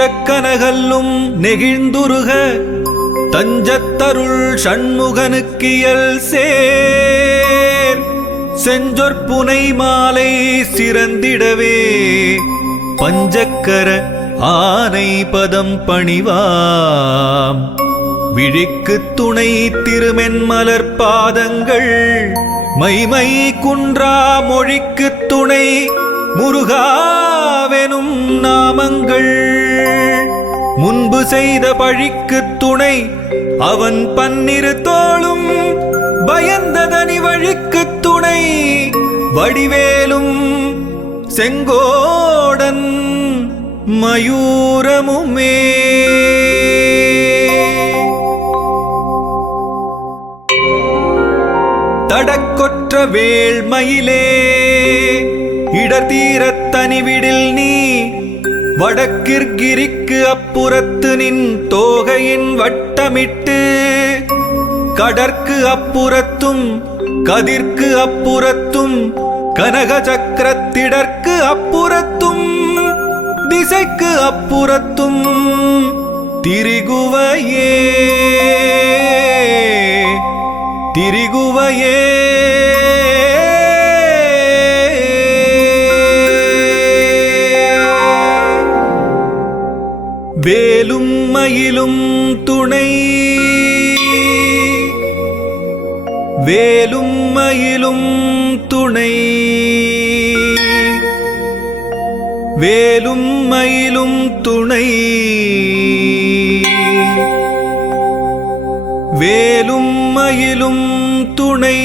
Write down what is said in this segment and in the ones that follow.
நெஞ்சக்கனகல்லும் நெகிழ்ந்துருக தஞ்சத்தருள் சண்முகனுக்கியல் சேர் செஞ்சொற்புனை மாலை சிறந்திடவே பஞ்சக்கர ஆனை பதம் பணிவாம் விழிக்கு துணை திருமென்மலர் பாதங்கள் மைமை குன்றா மொழிக்கு துணை முருகாவெனும் நாமங்கள் முன்பு செய்த பழிக்கு துணை அவன் பன்னிரு தோளும் பயந்ததனி வழிக்கு துணை வடிவேலும் செங்கோடன் மயூரமுமே. தடக்கொற்ற வேள்மயிலே இடத்தீரத் தனிவிடில் நீ வடக்கிற்கிரிக்கு அப்புறத்து நின் தோகையின் வட்டமிட்டு கடற்கு அப்புறத்தும் கதிர்க்கு அப்புறத்தும் கனக சக்கரத்திடற்கு அப்புறத்தும் திசைக்கு அப்புறத்தும் திரிகுவையே திரிகுவையே வேலும் மயிலும் துணை வேலும் மயிலும் துணை வேலும் மயிலும் துணை வேலும் மயிலும் துணை.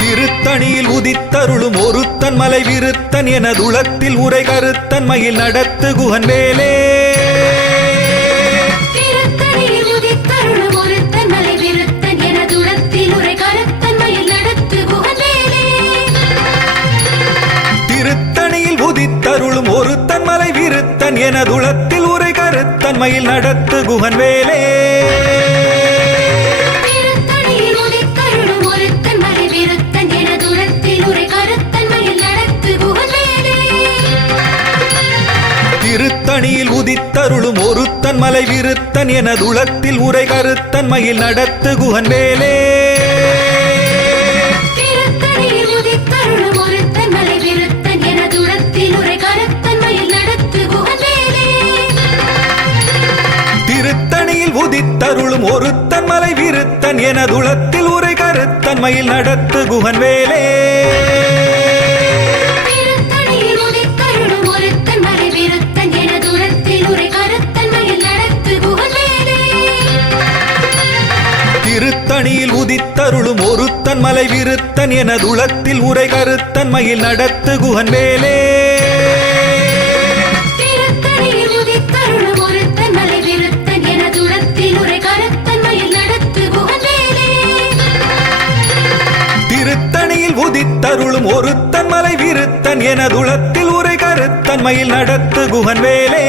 திருத்தணியில் உதித்தருளும் ஒருத்தன் மலை விருத்தன் என துளத்தில் உரை கருத்தன் மயில் நடத்து குகன் வேலே. திருத்தணியில் உதித்தருளும் ஒருத்தன் மலை விருத்தன் என துளத்தில் உரை கருத்தன் மயில் நடத்து குகன் வேலே. திருத்தணியில் உதித்தருளும் ஒருத்தன் மலை விருத்தன் என துளத்தில் உரை கருத்தன் மயில் நடத்து குகன் வேலே. திருத்தணியில் உதித்தருளும் ஒருத்தன் மலை விருத்தன் என துளத்தில் உரை கருத்தன் மயில் நடத்து குகன் வேலே. திருத்தணியில் உதித்தருளும் ஒருத்தன் மலை விருத்தன் என துளத்தில் உரை கருத்தன் மயில் நடத்து குகன் வேலே. திருத்தணியில் உதித்தருளும் ஒருத்தன் மலை விருத்தன் என துளத்தில் உரை கருத்தன் மயில் நடத்து குகன் வேலே. திருத்தணியில் உதித்தருளும் ஒருத்தன் மலை விருத்தன் என துளத்தில் உரை கருத்தன் மயில் நடத்து குகன் வேலே. திருத்தணியில் உதித்தருளும் ஒருத்தன் மலை விருத்தன் என துளத்தில் உரை கருத்தன் மயில் நடத்து குகன் வேலே. திருத்தணியில் உதித்தருளும் ஒருத்தன் மலை விருத்தன் என துளத்தில் உரை கருத்தன் மயில் நடத்து குகன் வேலே.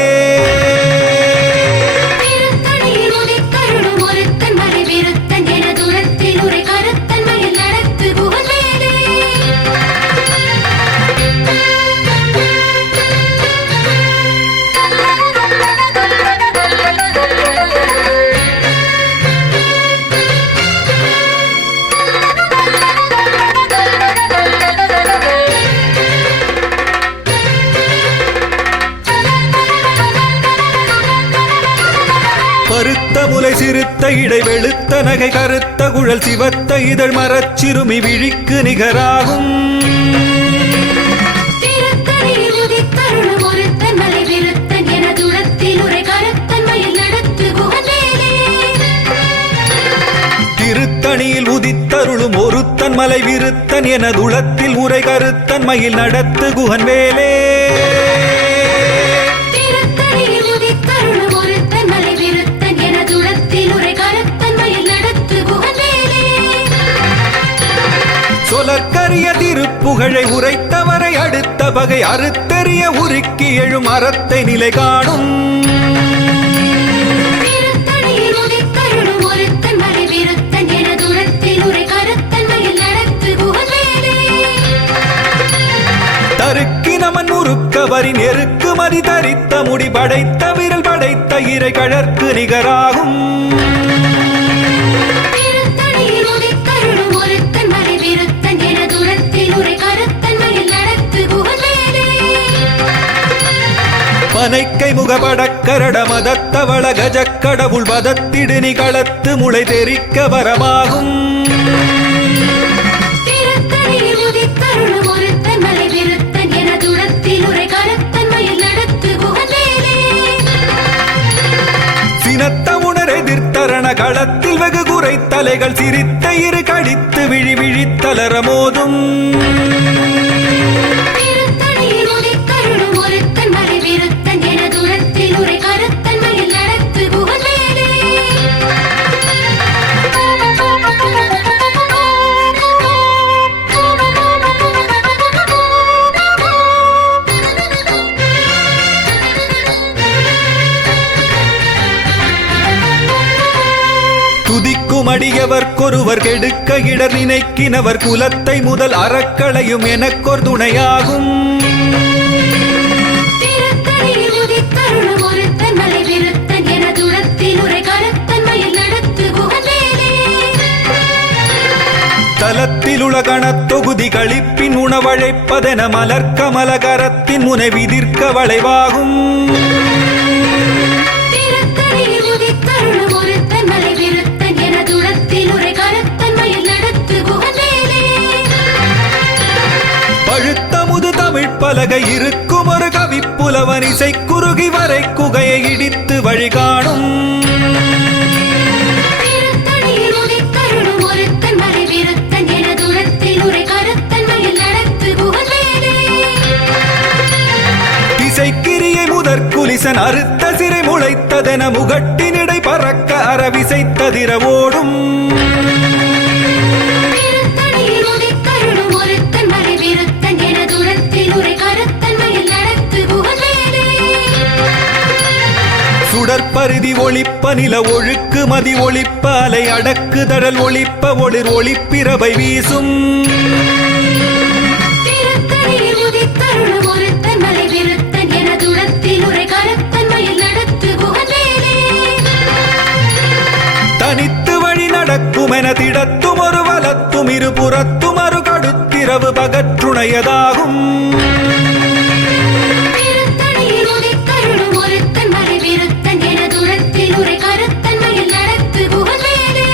பருத்த முலை சிறுத்த இடை வெளுத்த நகை கருத்த குழல் சிவத்த இதழ் மரச்சிறுமி விழிக்கு நிகராகும். திருத்தணியில் உதித்தருளும் ஒருத்தன் மலை விருத்தன் என துளத்தில் உரை கருத்தன் மயில் நடத்து குகன் வேலே. திருத்தணியில் உதித்தருளும் ஒருத்தன் மலை விருத்தன் என துளத்தில் உரை கருத்தன் மயில் நடத்து குகன் வேலே. திருத்தணியில் உதித்தருளும் ஒருத்தன் மலை விருத்தன் என துளத்தில் உரை கருத்தன் மயில் நடத்து குகன் வேலே. அரிய திருப்புகழை உரைத்தவரை அடுத்த பகை அறுத்தெறிய உருக்கி எழும் அறத்தை நிலை காணும் திருத்தணியில் உதித்தருளும் ஒருத்தன் மலை விருத்தன் என தூரத்தில் உரை கருத்தன்மையில் நடத்து குகவேலே. தருக்கினமன் உருக்கவரி நெருக்கு மதி தரித்த முடி படைத்த விரல் படைத்த இறை கழற்கு நிகராகும் திருத்தணியில் உதித்தருளும் ஒருத்தன் மலை விருத்தன் என தூரத்தில் உரை கருத்தன்மையில் நடத்து குகவேலே. பனைக்கை முகபடக்கரட மதத்தவள கஜக்கடவுள் வதத்திடு நிகளத்து முளை தெரிக்க வரமாகும் திருத்தணியில் உதித்தருளும் ஒருத்தன் மலை விருத்தன் என தூரத்தில் உரை கருத்தன்மையில் நடத்து குகவேலே. சினத்த உணர் எதிர்த்தரண களத்தில் வெகு குறை தலைகள் சிரித்த இரு கடித்து விழி விழித்தலர மோதும் திருத்தணியில் உதித்தருளும் ஒருத்தன் மலை விருத்தன் என தூரத்தில் உரை கருத்தன்மையில் நடத்து குகவேலே. துதிக்கும் அடியவர்க்கொருவர் கெடுக்க இடர் நினைக்கினவர் குலத்தை முதல் அறக்களையும் எனக்கொரு துணையாகும் திருத்தணியில் உதித்தருளும் ஒருத்தன் மலை விருத்தன் என தூரத்தில் உரை கருத்தன்மையில் நடத்து குகவேலே. தலத்தில் உலகணத் தொகுதி களிப்பின் உணவழைப்பதென மலர்க்கமலகரத்தின் முனை விதிர்க்க வளைவாகும் திருத்தணியில் உதித்தருளும் ஒருத்தன் மலை விருத்தன் என தூரத்தில் உரை கருத்தன்மையில் நடத்து குகவேலே. பழுத்த முது தமிழ் பலகை இருக்கும் ஒரு கவிப்புலவன் இசை குறுகி வரை குகையை இடித்து வழிகாணும் திருத்தணியில் உதித்தருளும் ஒருத்தன் மலை விருத்தன் என தூரத்தில் உரை கருத்தன்மையில் நடத்து குகவேலே. திசைக்கிரியை முதற் குலிசன் அறுத்த சிறை முளைத்ததென முகட்டினிடை பறக்க அறவிசைத்ததிர ஓடும் திருத்தணியில் உதித்தருளும் ஒருத்தன் மலை விருத்தன் என தூரத்தில் உரை கருத்தன்மையில் நடத்து குகவேலே. சுடற்பருதி ஒளிப்ப நில ஒழுக்கு மதி ஒளிப்ப அலை அடக்கு தடல் ஒளிப்ப ஒளிர் ஒளிப்பிரபை வீசும் திருத்தணியில் உதித்தருளும் ஒருத்தன் மலை விருத்தன் என தூரத்தில் உரை கருத்தன்மையில் நடத்து குகவேலே. தனித்து வழி நடக்கும் என திடத்தும் ஒரு வலத்தும் இருபுறத்தும் அரு கடுத்திரவு பகற்றுணையதாகும் திருத்தணியில் உதித்தருளும் ஒருத்தன் மலை விருத்தன் என தூரத்தில் உரை கருத்தன்மையில் நடத்து குகவேலே.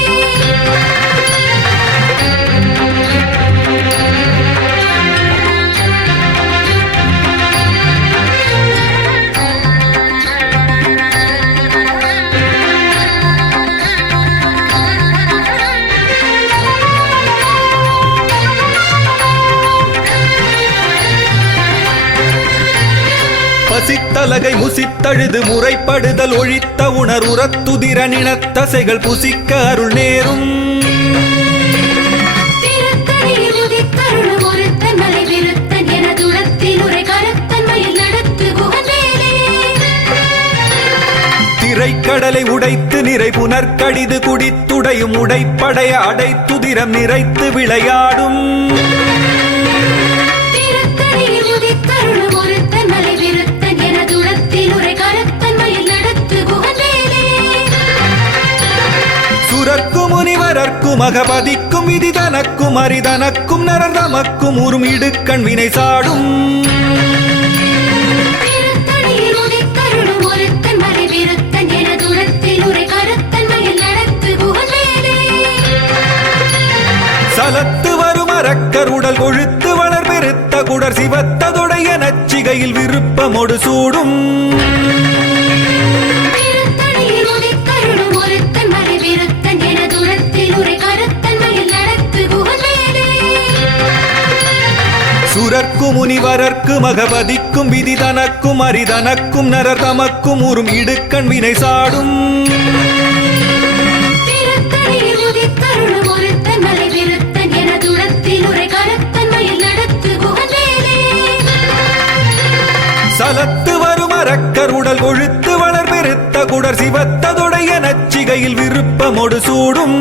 பசித்தலகை முசித்தழுது முறைப்படுதல் ஒழித்த உணர் உரத்துதிர நினத்தசைகள் புசிக்க அருள் நேரும் திருத்தணியில் உதித்தருளும் ஒருத்தன் மலை விருத்தன் என தூரத்தில் உரை கருத்தன்மையில் நடத்து குகவேலே. திரைக்கடலை உடைத்து நிறை புனர்கடிது குடித்துடையும் உடைப்படைய அடைத்துதிரம் நிறைத்து விளையாடும் திருத்தணியில் உதித்தருளும் ஒருத்தன் மலை விருத்தன் என தூரத்தில் உரை கருத்தன்மையில் நடத்து குகவேலே. சுரர்க்கும் முனிவரர்க்கும் அகபதிக்கும் விதி தனக்கும் அரிதனக்கும் நரர் தமக்கும் உறும் இடுக்கண் வினை சாடும் திருத்தணியில் உதித்தருளும் ஒருத்தன் மலை விருத்தன் என தூரத்தில் உரை கருத்தன்மையில் நடத்து குகவேலே. சலத்து வரும் அரக்கர் உடல் கொழுத்து வளர் பெருத்த குடர் சிவத்ததொடைய நச்சிகையில் விருப்பமொடு சூடும் திருத்தணியில் உதித்தருளும் ஒருத்தன் மலை விருத்தன் என தூரத்தில் உரை கருத்தன்மையில் நடத்து குகவேலே. சுரர்க்கும் முனிவரர்க்கும் அகபதிக்கும் விதி தனக்கும் அரிதனக்கும் நரர் தமக்கும் உறும் இடுக்கண் வினை சாடும் திருத்தணியில் உதித்தருளும் ஒருத்தன் மலை விருத்தன் என தூரத்தில் உரை கருத்தன்மையில் கருடல் கொழுத்து வளர் பெருத்த குடர் சிவத்ததொடைய நச்சிகையில் விருப்பமொடு சூடும்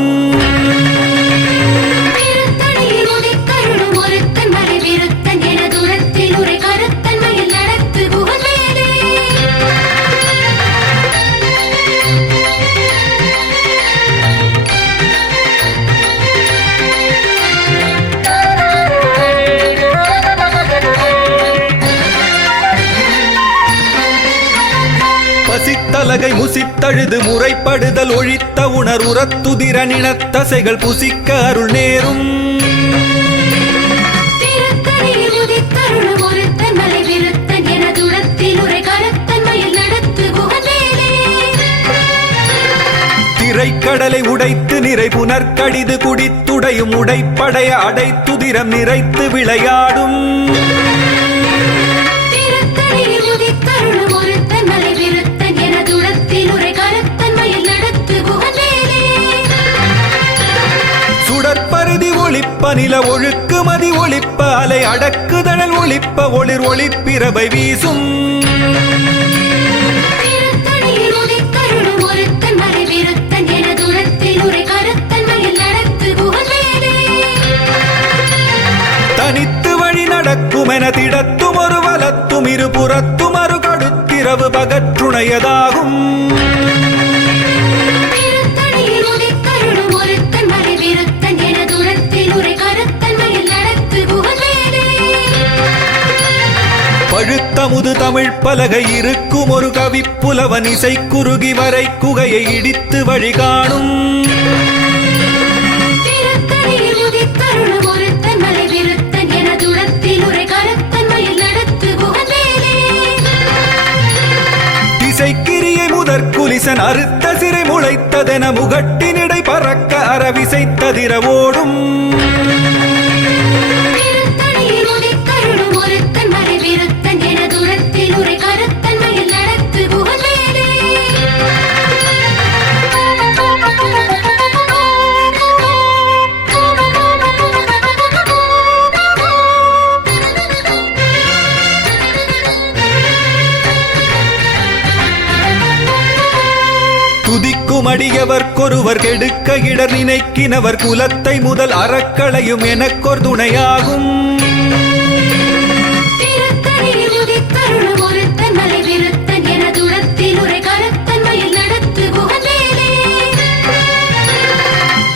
திருத்தணியில் உதித்தருளும் ஒருத்தன் மலை விருத்தன் என தூரத்தில் உரை கருத்தன்மையில் நடத்து குகவேலே. பசித்தலகை முசித்தழுது முறைப்படுதல் ஒழித்த உணர் உரத்துதிர நினத்தசைகள் புசிக்க அருள் நேரும் திருத்தணியில் உதித்தருளும் ஒருத்தன் மலை விருத்தன் என தூரத்தில் உரை கருத்தன்மையில் நடத்து குகவேலே. திரைக்கடலை உடைத்து நிறை புனர்கடிது குடித்துடையும் உடைப்படைய அடைத்துதிரம் நிறைத்து விளையாடும் திருத்தணியில் உதித்தருளும் ஒருத்தன் மலை விருத்தன் என தூரத்தில் உரை கருத்தன்மையில் நடத்து குகவேலே. சுடற்பருதி ஒளிப்ப நில ஒழுக்கு மதி ஒளிப்ப அலை அடக்குதழல் ஒளிப்ப ஒளிர் ஒளிப்பிரபை வீசும் திருத்தணியில் உதித்தருளும் ஒருத்தன் மலை விருத்தன் என தூரத்தில் உரை கருத்தன்மையில் நடத்து குகவேலே. தனித்து வழி நடக்குமென திடத்தும் ஒரு வலத்தும் இருபுறத்தும் அரு கடுத்திரவு பகற்றுணையதாகும் திருத்தணியில் உதித்தருளும் ஒருத்தன் மலை விருத்தன் என தூரத்தில் உரை கருத்தன்மையில் நடத்து குகவேலே. பழுத்தமுது தமிழ் பலகை இருக்கும் ஒரு கவிப்புலவன் இசை குறுகி வரை குகையை இடித்து வழி காணும் திருத்தணியில் உதித்தருளும் ஒருத்தன் மலை விருத்தன் என தூரத்தில் உரை கருத்தன்மையில் நடத்து குகவேலே. திசைக்கிரியை முதற் குலிசன் அறுத்த சிறை முளைத்ததென முகட்டினிடை பறக்க அறவிசைத்ததிர ஓடும் திருத்தணியில் உதித்தருளும் ஒருத்தன் மலை விருத்தன் என தூரத்தில் உரை கருத்தன்மையில் நடத்து குகவேலே. துதிக்கும் அடியவர்க்கொருவர் கெடுக்க இடர் நினைக்கினவர் குலத்தை முதல் அறக்களையும் எனக்கொரு துணையாகும் திருத்தணியில் உதித்தருளும் ஒருத்தன் மலை விருத்தன் என தூரத்தில் உரை கருத்தன்மையில் நடத்து குகவேலே.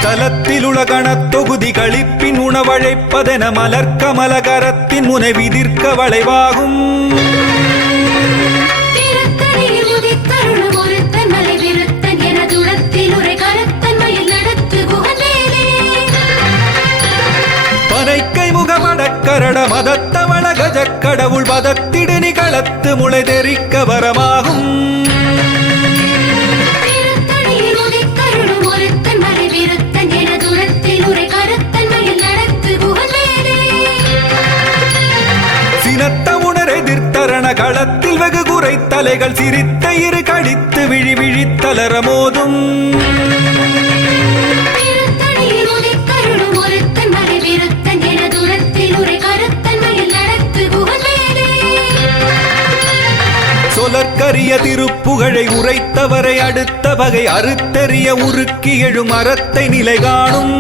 தலத்தில் உலகணத் தொகுதி களிப்பின் உணவழைப்பதென மலர்க்கமலகரத்தின் முனை விதிர்க்க வளைவாகும் திருத்தணியில் உதித்தருளும் ஒருத்தன் மலை விருத்தன் என தூரத்தில் உரை கருத்தன்மையில் நடத்து குகவேலே. பனைக்கை முகமடக்கரட மதத்தவள கஜக்கடவுள் பதத்திடு நிகளத்து முளை தெரிக்க வரமாகும் திருத்தணியில் உதித்தருளும் ஒருத்தன் மலை விருத்தன் என தூரத்தில் உரை கருத்தன்மையில் நடத்து குகவேலே. சினத்த உணர் எதிர்த்தரண களத்தில் வெகு குறை தலைகள் சிரித்த இரு கடித்து விழி விழித்தலர மோதும் திருத்தணியில் உதித்தருளும் ஒருத்தன் மலை விருத்தன் என தூரத்தில் உரை கருத்தன்மையில் நடத்து குகவேலே. சொலற்கரிய திருப்புகழை உரைத்தவரை அடுத்த வகை அறுத்தெறிய உருக்கி எழும் அறத்தை நிலை காணும்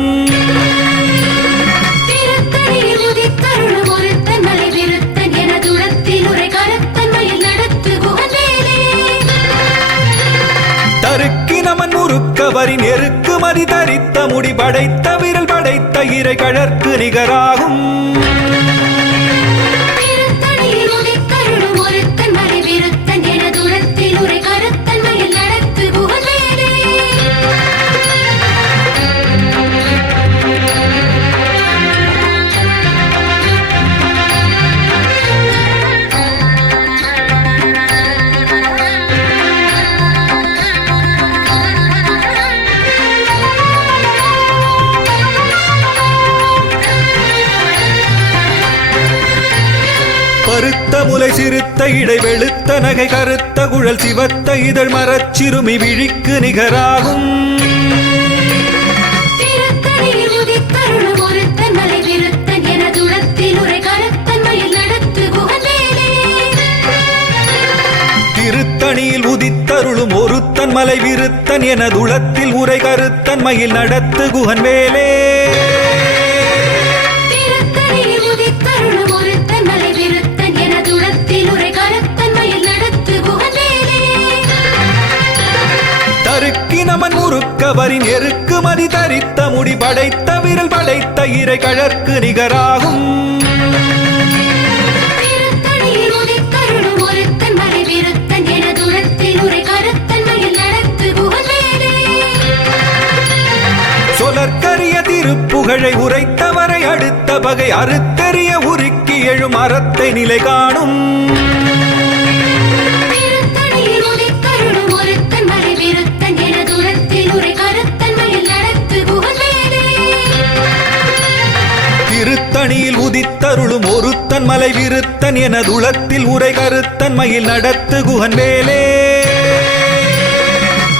திருத்தணியில் உதித்தருளும் ஒருத்தன் மலை விருத்தன் என தூரத்தில் உரை கருத்தன்மையில் நடத்து குகவேலே. தருக்கி நமன் முறுக்கவரின் எருக்கு மதி தரித்த முடி படைத்த விரல் படைத்த இறை கழற்கு நிகராகும் திருத்தணியில் உதித்தருளும் ஒருத்தன் மலை விருத்தன் என தூரத்தில் உரை கருத்தன்மையில் நடத்து குகவேலே. பருத்த முலை சிறுத்த இடை வெளுத்த நகை கருத்த குழல் சிவத்த இதழ் மரச்சிறுமி விழிக்கு நிகராகும் திருத்தணியில் உதித்தருளும் ஒருத்தன் மலை விருத்தன் என தூரத்தில் உரை கருத்தன்மையில் நடத்து குகவேலே. திருத்த மலை விருத்தன் எனதுளத்தில் உரை கருத்தன் மயில் நடத்து குகன் வேலே திருத்தணியில் உதித்தருளும் ஒருத்தன் மலை விருத்தன் எனதுளத்தில் உரை கருத்தன் மயில் நடத்து குகன் வேலே தருக்கி நமன் முறுக்கவரின் எருக்கு மதி தரித்த முடி படைத்த விரல் படைத்த இறை கழற்கு நிகராகும் திருத்தணியில் உதித்தருளும் ஒருத்தன் மலை விருத்தன் எனதுளத்தில் உரை கருத்தன் மயில் நடத்து குகன் வேலே சொலற்கரிய திருப்புகழை உரைத்தவரை அடுத்த பகை அறுத்தெறிய உருக்கி எழும் அறத்தை நிலை காணும் திருத்தணியில் உதித்தருளும் ஒருத்தன் மலை விருத்தன் எனதுளத்தில் உரை கருத்தன் மயில் நடத்து குகன் வேலே திருத்தணியில் உதித்தருளும் ஒருத்தன் மலை விருத்தன் எனதுளத்தில் உரை கருத்தன் மயில் நடத்து குகன் வேலே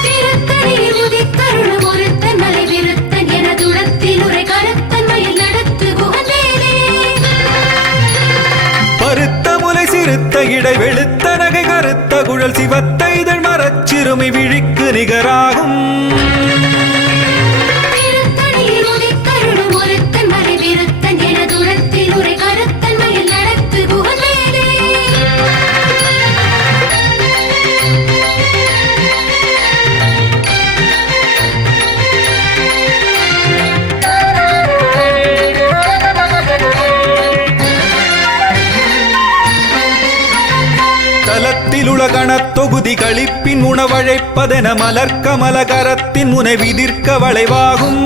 திருத்தணியில் உதித்தருளும் ஒருத்தன் மலை விருத்தன் எனதுளத்தில் உரை கருத்தன் மயில் நடத்து குகன் வேலே பருத்த முலை சிறுத்த இடை வெளுத்த நகை கருத்த குழல் சிவத்த இதழ் மரச்சிறுமி விழிக்கு நிகராகும் திருத்தணியில் உதித்தருளும் ஒருத்தன் மலை விருத்தன் எனதுளத்தில் உரை கருத்தன் மயில் நடத்து குகன் வேலே தலத்தில் உலகணத் தொகுதி களிப்பின் உணவழைப்பதென மலர்க்கமல கரத்தின் முனை விதிர்க்க வளைவாகும்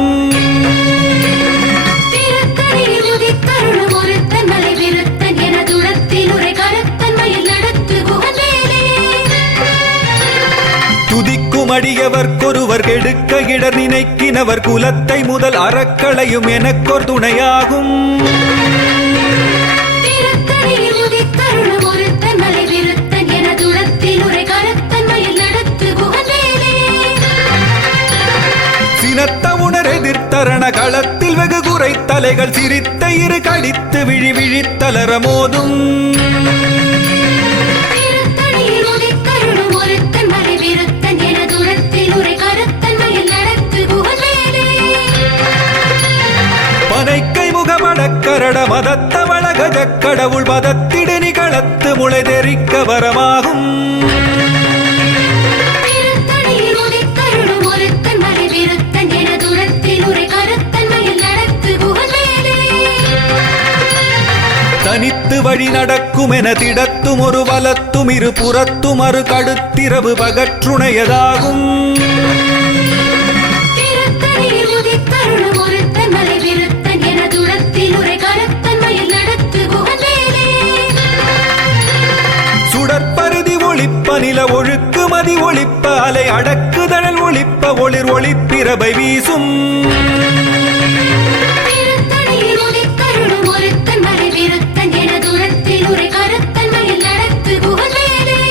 திருத்தணியில் உதித்தருளும் ஒருத்தன் மலை விருத்தன் எனதுளத்தில் உரை கருத்தன் மயில் நடத்து குகன் வேலே துதிக்கும் அடியவர்க்கொருவர் கெடுக்க இடர் நினைக்கினவர் குலத்தை முதல் அறக்களையும் எனக்கொரு துணையாகும் திருத்தணியில் உதித்தருளும் ஒருத்தன் மலை விருத்தன் எனதுளத்தில் உரை கருத்தன் மயில் நடத்து குகன் வேலே சினத்த உணர் எதிர்த்தரண களத்தில் வெகு குறை தலைகள் சிரித்த இரு கடித்து விழி விழித்தலர மோதும் திருத்தணியில் உதித்தருளும் ஒருத்தன் மலை விருத்தன் எனதுளத்தில் உரை கருத்தன் மயில் நடத்து குகன் வேலே பனைக்கை முகமடக்கரட மதத்த வளகஜ கடவுள் மதத்திடு நிகழத்து முளை தெரிக்க வரமாகும் திருத்தணியில் உதித்தருளும் ஒருத்தன் மலை விருத்தன் எனதுளத்தில் உரை கருத்தன் மயில் நடத்து குகன் வேலே தனித்து வழி நடக்கும் என திடத்தும் ஒரு வலத்தும் இரு புறத்தும் அரு கடுத்திரவு பகற்றுணையதாகும் திருத்தணியில் உதித்தருளும் ஒருத்தன் மலை விருத்தன் எனதுளத்தில் உரை கருத்தன் மயில் நடத்து குகன் வேலே சுடற்பருதி ஒளிப்ப நில ஒழுக்கு மதி ஒளிப்ப அலை அடக்குதழல் ஒளிப்ப ஒளிர் ஒளிப்பிரபை வீசும் திருத்தணியில் உதித்தருளும் ஒருத்தன் மலை விருத்தன் எனதுளத்தில் உரை கருத்தன் மயில் நடத்து குகன் வேலே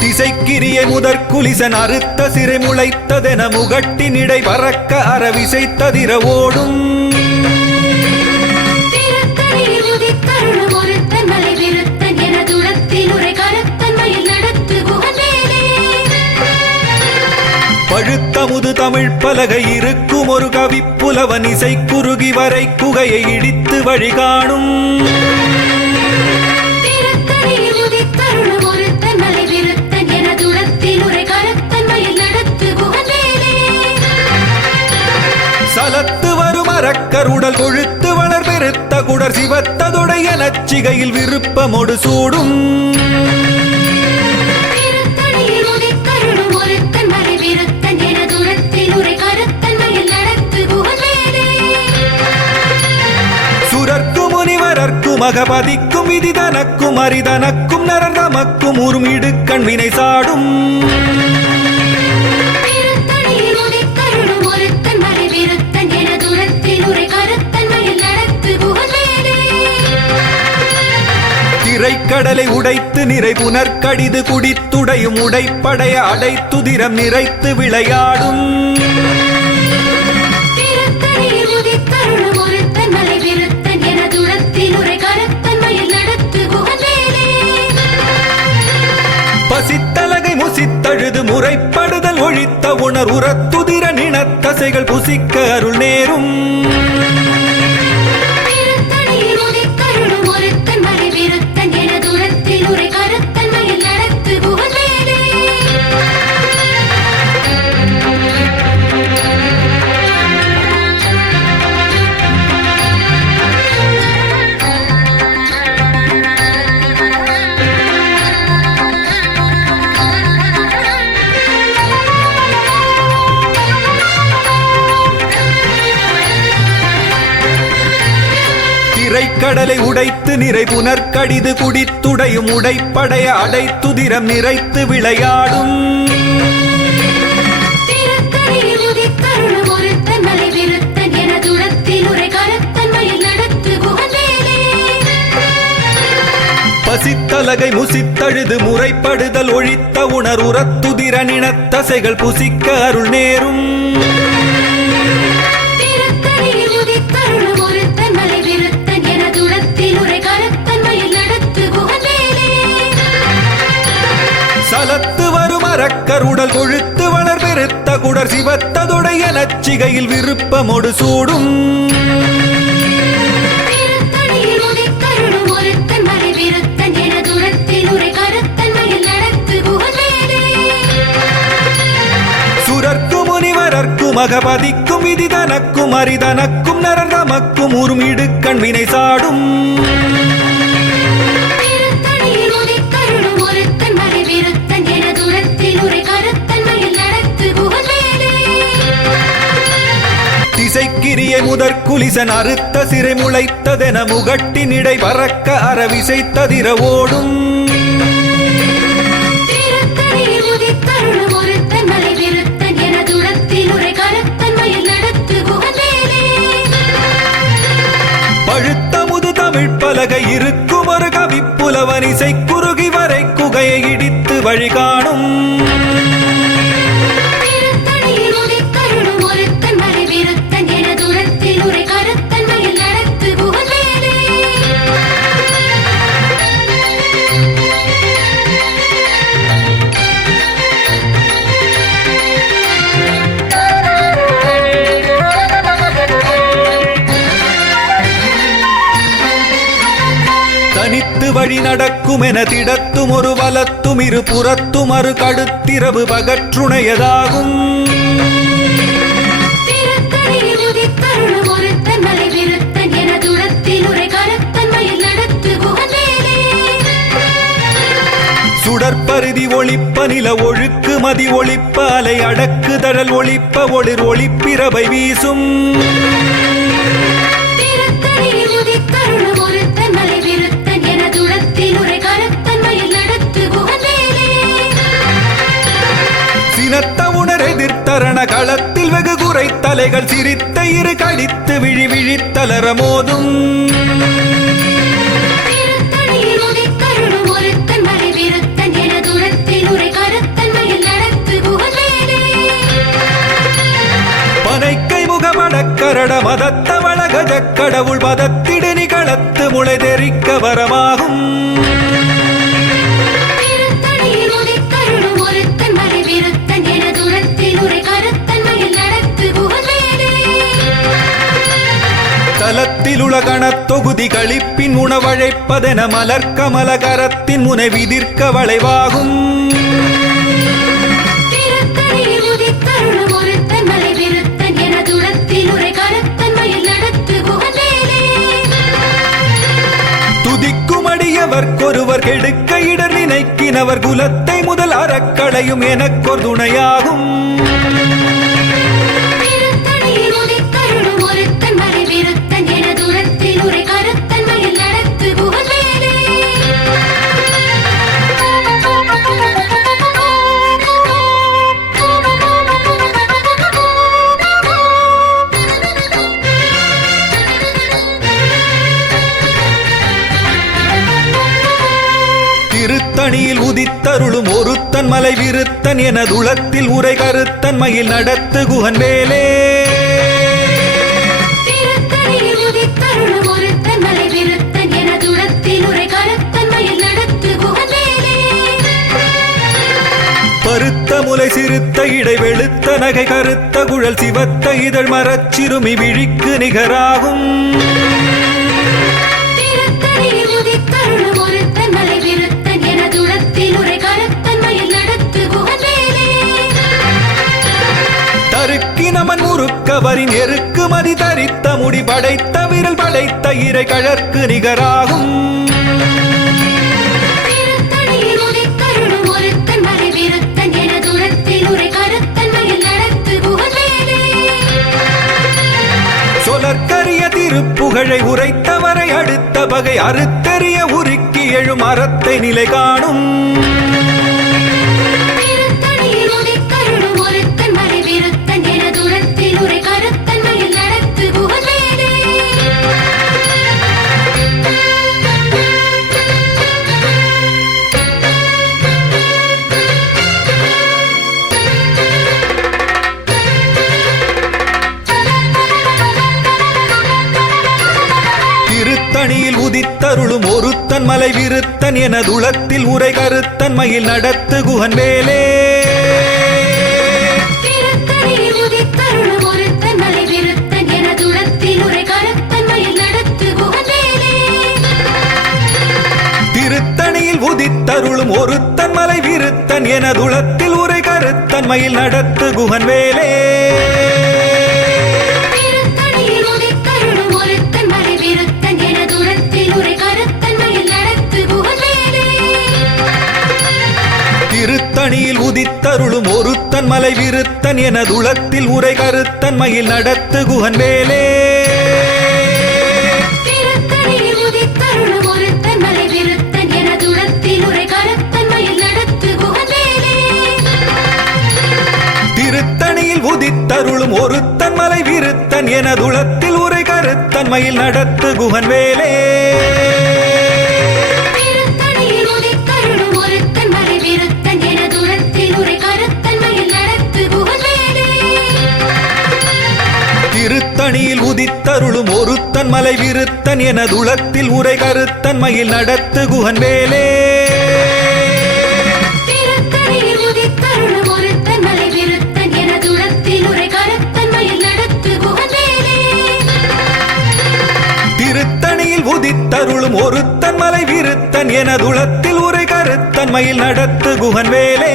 திசைக்கிரிய முதற் குலிசன் அறுத்த சிறை முளைத்ததென முகட்டின் இடை பறக்க அறவிசைத்ததிர ஓடும் திருத்தணியில் உதித்தருளும் ஒருத்தன் மலை விருத்தன் எனதுளத்தில் உரை கருத்தன் மயில் நடத்து குகன் வேலே பழுத்த முது தமிழ் பலகை இருக்கும் ஒரு கவிப்புலவன் இசை குறுகி வரை குகையை இடித்து வழி காணும் திருத்தணியில் உதித்தருளும் ஒருத்தன் மலை விருத்தன் எனதுளத்தில் உரை கருத்தன் மயில் நடத்து குகன் வேலே சலத்து வரும் அரக்கர் உடல் கொழுத்து வளர் பெருத்த குடர் சிவத்ததொடைய நச்சிகையில் விருப்பமொடு சூடும் திருத்தணியில் உதித்தருளும் ஒருத்தன் மலை விருத்தன் எனதுளத்தில் உரை கருத்தன் மயில் நடத்து குகன் வேலே சுரர்க்கும் முனிவரர்க்கும் அகபதிக்கும் விதி தனக்கும் அரிதனக்கும் நரர் தமக்கும் உருமிடு கண்வினை சாடும் திருத்தணியில் உதித்தருளும் ஒருத்தன் மலை விருத்தன் எனதுளத்தில் உரை கருத்தன் மயில் நடத்து குகன் வேலே திரைக்க திரைக்கடலை உடைத்து நிறை புனற்கடிது குடித்துடையும் உடைப்படைய அடைத்துதிரம் நிறைத்து விளையாடும் திருத்தணியில் உதித்தருளும் ஒருத்தன் மலை விருத்தன் எனதுளத்தில் உரை கருத்தன் மயில் நடத்து குகவேலே. பசித்தலகை முசித்தழுது முறைப்படுதல் ஒழித்த உணர் உரத்துதிர நினத்தசைகள் புசிக்க அருள் நேரும் திருத்தணியில் உதித்தருளும் ஒருத்தன் மலை விருத்தன் எனதுளத்தில் உரை கருத்தன் மயில் நடத்து குகவேலே. திரைக்கடலை உடைத்து நிறை புனற்கடிது குடித்துடையும் உடைப்படைய அடைத்துதிரம் நிறைத்து விளையாடும் திருத்தணியில் உதித்தருளும் ஒருத்தன் மலை விருத்தன் எனதுளத்தில் உரை கருத்தன் மயில் நடத்து குகவேலே. பசித்தலகை முசித்தழுது முறைப்படுதல் ஒழித்த உணர் உரத்துதிர நினத்தசைகள் புசிக்க அருள் நேரும் திருத்தணியில் உதித்தருளும் ஒருத்தன் மலை விருத்தன் எனதுளத்தில் உரை கருத்தன் மயில் நடத்து குகவேலே. சலத்து வரும் அரக்கருடல் கொழுத்து வளர் பெருத்த குடர் சிவத்ததுடைய நச்சிகையில் விருப்பமொடு சூடும் திருத்தணியில் உதித்தருளும் ஒருத்தன் மலை விருத்தன் எனதுளத்தில் உரை கருத்தன் மயில் நடத்து குகவேலே. சுரர்க்கு முனிவரர்க்கும் அகபதிக்கும் விதி தனக்கும் அரிதனக்கும் நரந்தமக்கும் உறும் இடுக்கண் வினை சாடும் திருத்தணியில் உதித்தருளும் ஒருத்தன் மலை விருத்தன் எனதுளத்தில் உரை கருத்தன் மயில் நடத்து குகவேலே. திசைக்கிரிய முதற்குலிசன் அறுத்த சிறை முளைத்ததென முகட்டினிடை பறக்க அறவிசைத்ததிர ஓடும் திருத்தணியில் உதித்தருளும் ஒருத்தன் மலை விருத்தன் எனதுளத்தில் உரை கருத்தன் மயில் நடத்து குகவேலே. பழுத்த முது தமிழ் பலகை இருக்கும் ஒரு கவிப்புலவன் இசை குறுகி வரை குகையை இடித்து வழி காணும் திருத்தணியில் உதித்தருளும் ஒருத்தன் மலை விருத்தன் எனதுளத்தில் உரை கருத்தன் மயில் நடத்து குகவேலே. தனித்து வழி நடக்கும் என திடத்தும் ஒரு வலத்தும் இரு புறத்தும் அரு கடுத்திரவு பகற்றுணையதாகும் திருத்தணியில் உதித்தருளும் ஒருத்தன் மலை விருத்தன் எனதுளத்தில் உரை கருத்தன் மயில் நடத்து குகவேலே. சுடற்பருதி ஒளிப்ப நில ஒழுக்கு மதி ஒளிப்ப அலை அடக்கு தழல் ஒளிப்ப ஒளிர் ஒளிப்பிரபை வீசும் திருத்தணியில் உதித்தருளும் ஒருத்தன் மலை விருத்தன் எனதுளத்தில் உரை கருத்தன் மயில் நடத்து குகவேலே. சினத்த உணர் எதிர்த்தரண களத்தில் வெகு குறை தலைகள் சிரித்த இரு கடித்து விழி விழித்தலர மோதும் திருத்தணியில் உதித்தருளும் ஒருத்தன் மலை விருத்தன் எனதுளத்தில் உரை கருத்தன் மயில் நடத்து குகவேலே. பனைக்கை முகமடக்கரட மதத்தவள கஜக் கடவுள் மதத்திடு நிகழத்து முளை தெரிக்க வரமாகும் திருத்தணியில் உதித்தருளும் ஒருத்தன் மலை விருத்தன் எனதுளத்தில் உரை கருத்தன் மயில் நடத்து குகவேலே. தலத்தில் உலகணத் தொகுதி களிப்பின் உணவழைப்பதென மலர்க்கமல கரத்தின் முனை விதிர்க்க வளைவாகும் திருத்தணியில் உதித்தருளும் ஒருத்தன் மலை விருத்தன் எனதுளத்தில் உரை கருத்தன் மயில் நடத்து குகவேலே. துதிக்கும் அடியவர்க்கொருவர் கெடுக்க இடர் நினைக்கினவர் குலத்தை முதல் அறக்களையும் எனக்கொரு துணையாகும் திருத்தணியில் உதித்தருளும் ஒருத்தன் மலை விருத்தன் எனதுளத்தில் உரை கருத்தன் மயில் நடத்து குகவேலே. திருத்தணியில் உதித்தருளும் ஒருத்தன் மலை விருத்தன் எனதுளத்தில் உரை கருத்தன் மயில் நடத்து குகன் வேலே திருத்தணியில் உதித்தருளும் ஒருத்தன் மலை விருத்தன் எனதுளத்தில் உரை கருத்தன் மயில் நடத்து குகன் வேலே பருத்த முலை சிறுத்த இடை வெளுத்த நகை கருத்த குழல் சிவத்த இதழ் மரச்சிறுமி விழிக்கு நிகராகும் திருத்தணியில் உதித்தருளும் ஒருத்தன் மலை விருத்தன் எனதுளத்தில் உரை கருத்தன் மயில் நடத்து குகன் வேலே தருக்கினமன் முறுக்கவரின் எருக்கு மதி தரித்த முடி படைத்த விரல் படைத்த இறை கழற்கு நிகராகும் திருத்தணியில் உதித்தருளும் ஒருத்தன் மலை விருத்தன் எனதுளத்தில் உரை கருத்தன் மயில் நடத்து குகன் வேலே சொலற்கரிய திருப்புகழை உரைத்தவரை அடுத்த பகை அறுத்தெறிய உருக்கி எழும் அறத்தை நிலை காணும் திருத்தணியில் உதித்தருளும் ஒருத்தன் மலை விருத்தன் எனதுளத்தில் உரை கருத்தன் மயில் நடத்து குகன் வேலே திருத்தணியில் உதித்தருளும் ஒருத்தன் மலை விருத்தன் எனதுளத்தில் உரை கருத்தன் மயில் நடத்து குகன் வேலே திருத்தணியில் உதித்தருளும் ஒருத்தன் மலை விருத்தன் எனதுளத்தில் உரை கருத்தன் மயில் நடத்து குகன் வேலே திருத்தணியில் உதித்தருளும் ஒருத்தன் மலை விருத்தன் எனதுளத்தில் உரை கருத்தன் மயில் நடத்து குகன் வேலே திருத்தணியில் உதித்தருளும் ஒருத்தன் மலை விருத்தன் எனதுளத்தில் உரை கருத்தன் மயில் நடத்து குகன் வேலே திருத்தணியில் உதித்தருளும் ஒருத்தன் மலை விருத்தன் எனதுளத்தில் உரை கருத்தன் மயில் நடத்து குகன் வேலே திருத்தணியில் உதித்தருளும் ஒருத்தன் மலை விருத்தன் எனதுளத்தில் உரை கருத்தன் மயில் நடத்து குகன் வேலே திருத்தணியில் உதித்தருளும் ஒருத்தன் மலை விருத்தன் எனதுளத்தில் உரை கருத்தன் மயில் நடத்து குகன் வேலே திருத்தணியில் உதித்தருளும் ஒருத்தன் மலை விருத்தன் எனதுளத்தில் உரை கருத்தன் மயில் நடத்து குகன் வேலே திருத்தணியில் உதித்தருளும் ஒருத்தன் மலை விருத்தன் எனதுளத்தில் உரை கருத்தன் மயில் நடத்து குகன் வேலே திருத்தணியில் உதித்தருளும் ஒருத்தன் மலை விருத்தன் எனதுளத்தில் உரை கருத்தன் மயில் நடத்து குகன் வேலே திருத்தணியில் உதித்தருளும் ஒருத்தன் மலை விருத்தன் எனதுளத்தில் உரை கருத்தன் மயில் நடத்து குகன் வேலே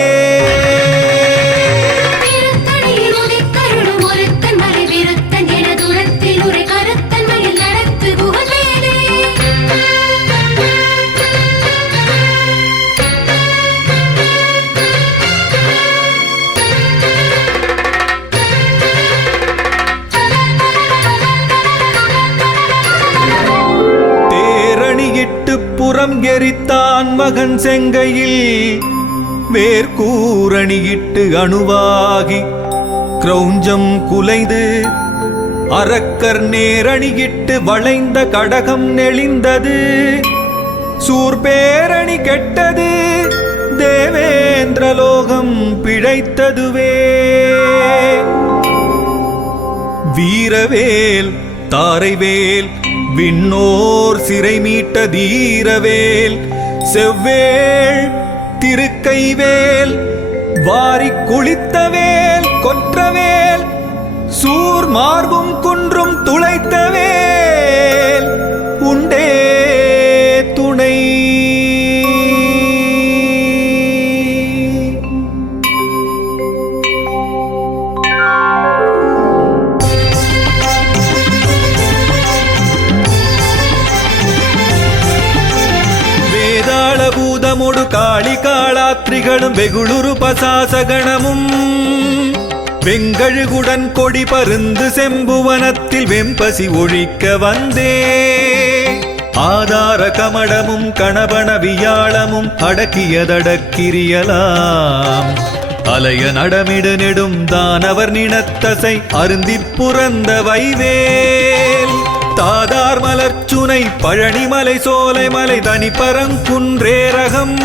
திருத்தணியில் உதித்தருளும் ஒருத்தன் மலை விருத்தன் எனதுளத்தில் உரை கருத்தன் மயில் நடத்து குகன் வேலே தேரணியிட்டு புறம் எரித்தான் மகன் செங்கையில் வேர்கூரணியிட்டு அணுவாகி கிரௌஞ்சம் குலைந்து அரக்கர் நேரணியிட்டு வளைந்த கடகம் நெளிந்தது சூர்பேரணி கெட்டது தேவேந்திரலோகம் பிழைத்ததுவே வீரவேல் தாரைவேல் விண்ணோர் சிறை மீட்ட தீரவேல் செவ்வேள் திருக்கைவேல் வாரிக் குளித்தவேல் கொற்றவேல் சூர் மார்பும் குன்றும் துளைத்தவேல் உண்டே துணை பூதமுடு காளி காளாத்ரிகளும் வெகுளுரு பசாசகணமும் வெங்கழுகுடன் கொடி பருந்து செம்புவனத்தில் வெம்பசி ஒழிக்க வந்தே ஆதார கமடமும் கணபன வியாழமும் அடக்கியதடக்கிரியலாம் அலைய நடமிடு நெடும் தானவர் நினத்தசை அருந்திப் புறந்த வைவேல் தாதார் மலர்ச்சுனை பழனிமலை சோலைமலை தனிப்பரங்குன்றேரகம்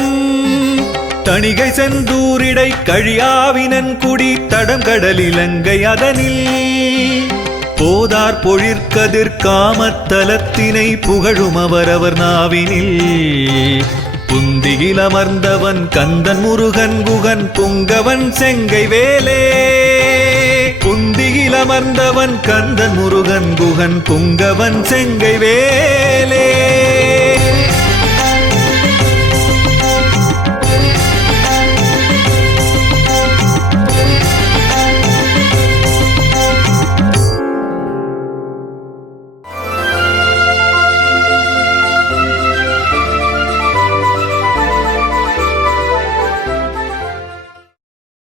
தணிகை செந்தூரிடை கழியாவினன் குடி தடம் கடலிலங்கை அதனில் போதார் பொழிற்கதிர் காமத்தலத்தினை புகழும் அவரவர் நாவினில் புந்தியில் அமர்ந்தவன் கந்தன் முருகன் குகன் புங்கவன் செங்கை வேலே புந்தியில் அமர்ந்தவன் கந்தன் முருகன் குகன் புங்கவன் செங்கை வேலே